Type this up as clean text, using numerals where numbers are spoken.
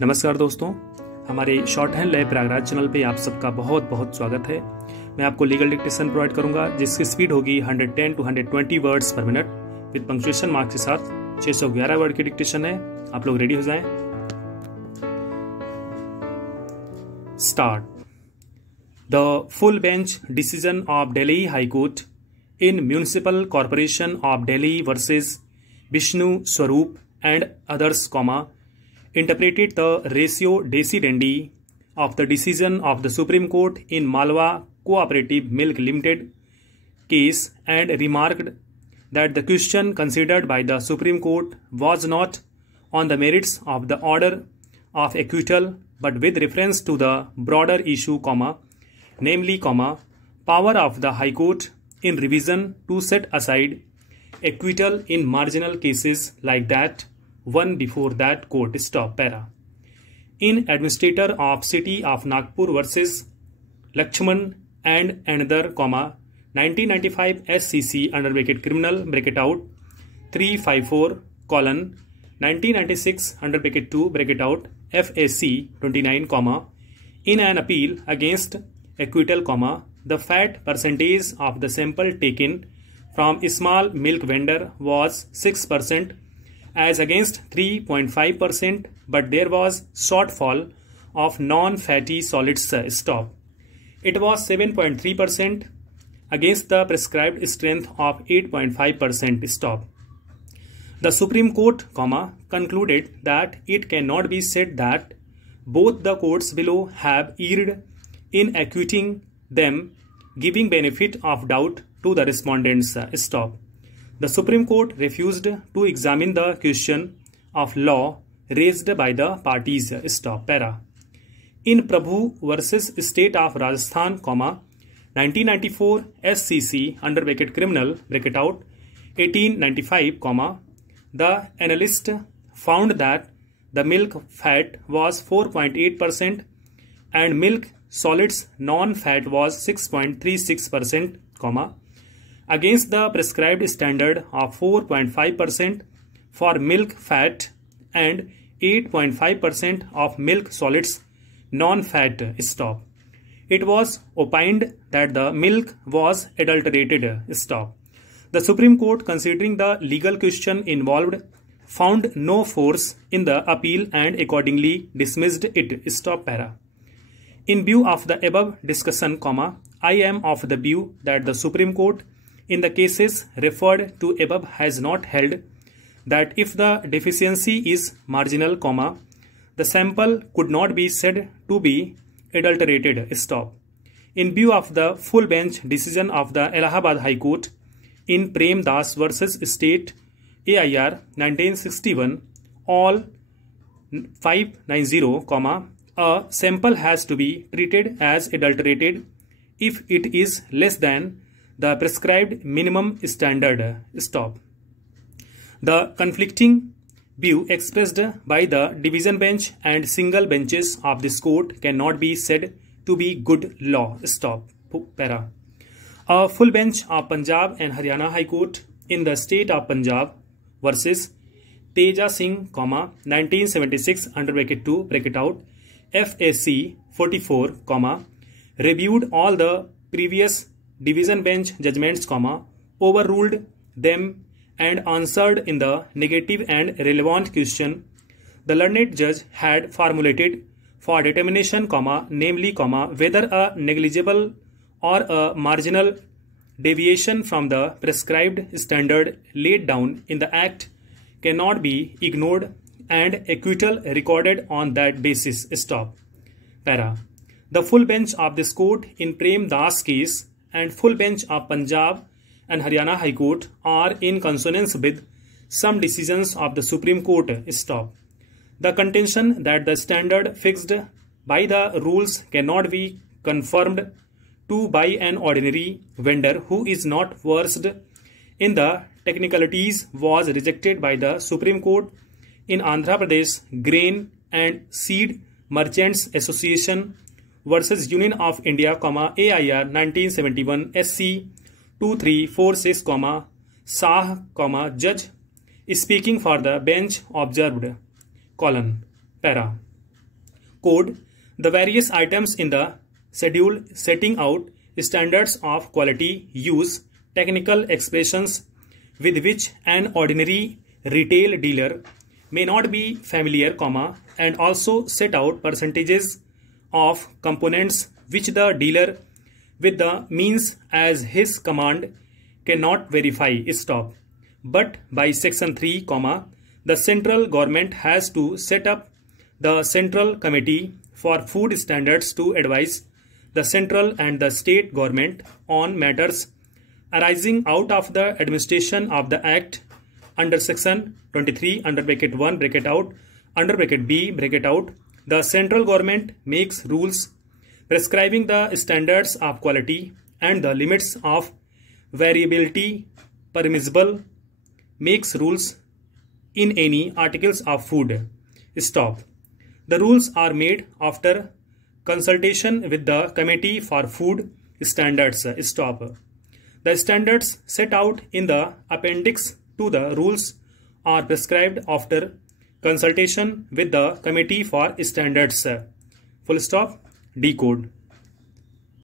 नमस्कार दोस्तों, हमारे short hand lab Prayagraj channel पे आप सबका बहुत बहुत स्वागत है। मैं आपको लीगल डिक्टेशन प्रोवाइड करूंगा जिसकी स्पीड होगी 110 to 120 words per minute with punctuation marks के साथ। 611 वर्ड की डिक्टेशन है। आप लोग रेडी हो जाएं। Start. The full bench decision of Delhi high court in municipal corporation of Delhi versus Vishnu Swarup and others, interpreted the ratio decidendi of the decision of the Supreme Court in Malwa Cooperative Milk Limited case and remarked that the question considered by the Supreme Court was not on the merits of the order of acquittal but with reference to the broader issue, namely, power of the High Court in revision to set aside acquittal in marginal cases like that one before that court. Stop. Para. In Administrator of City of Nagpur versus Lakshman and another, 1995 SCC under bracket criminal bracket out 354 colon 1996 under bracket 2 bracket out FAC 29, in an appeal against acquittal, the fat percentage of the sample taken from small milk vendor was 6% as against 3.5%, but there was shortfall of non-fatty solids. Stop. It was 7.3% against the prescribed strength of 8.5%. Stop. The Supreme Court, concluded that it cannot be said that both the courts below have erred in acquitting them, giving benefit of doubt to the respondents. Stop. The Supreme Court refused to examine the question of law raised by the parties. Stop. Para. In Prabhu versus State of Rajasthan, 1994 SCC under bracket criminal bracket out 1895, the analyst found that the milk fat was 4.8% and milk solids non-fat was 6.36%, against the prescribed standard of 4.5% for milk fat and 8.5% of milk solids non-fat. Stop. It was opined that the milk was adulterated. Stop. The Supreme Court, considering the legal question involved, found no force in the appeal and accordingly dismissed it. Stop. Para. In view of the above discussion, I am of the view that the Supreme Court in the cases referred to above has not held that if the deficiency is marginal, the sample could not be said to be adulterated. Stop. In view of the full bench decision of the Allahabad High Court in Prem Das versus State AIR 1961, all 590, a sample has to be treated as adulterated if it is less than the prescribed minimum standard. Stop. The conflicting view expressed by the division bench and single benches of this court cannot be said to be good law. Stop. Para. A full bench of Punjab and Haryana High Court in the state of Punjab versus Teja Singh, 1976 under bracket 2 bracket out FAC 44, reviewed all the previous division bench judgments, overruled them and answered in the negative and relevant question the learned judge had formulated for determination, namely, whether a negligible or a marginal deviation from the prescribed standard laid down in the act cannot be ignored and acquittal recorded on that basis. Stop. Para. The full bench of this court in Prem Das case and full bench of Punjab and Haryana High Court are in consonance with some decisions of the Supreme Court. Stop. The contention that the standard fixed by the rules cannot be confirmed to by an ordinary vendor who is not versed in the technicalities was rejected by the Supreme Court in Andhra Pradesh Grain and Seed Merchants Association versus Union of India, AIR 1971 SC 2346, Shah, judge speaking for the bench observed, para. code the various items in the schedule, setting out standards of quality, use technical expressions with which an ordinary retail dealer may not be familiar, and also set out percentages of components which the dealer with the means as his command cannot verify. Stop. But by section 3, the central government has to set up the Central Committee for Food Standards to advise the central and the state government on matters arising out of the administration of the Act under section 23 under bracket 1 bracket out under bracket B bracket out. The central government makes rules prescribing the standards of quality and the limits of variability permissible, makes rules in any articles of food. Stop. The rules are made after consultation with the Committee for Food Standards. Stop. The standards set out in the appendix to the rules are prescribed after consultation with the Committee for Standards. Full stop. Decode.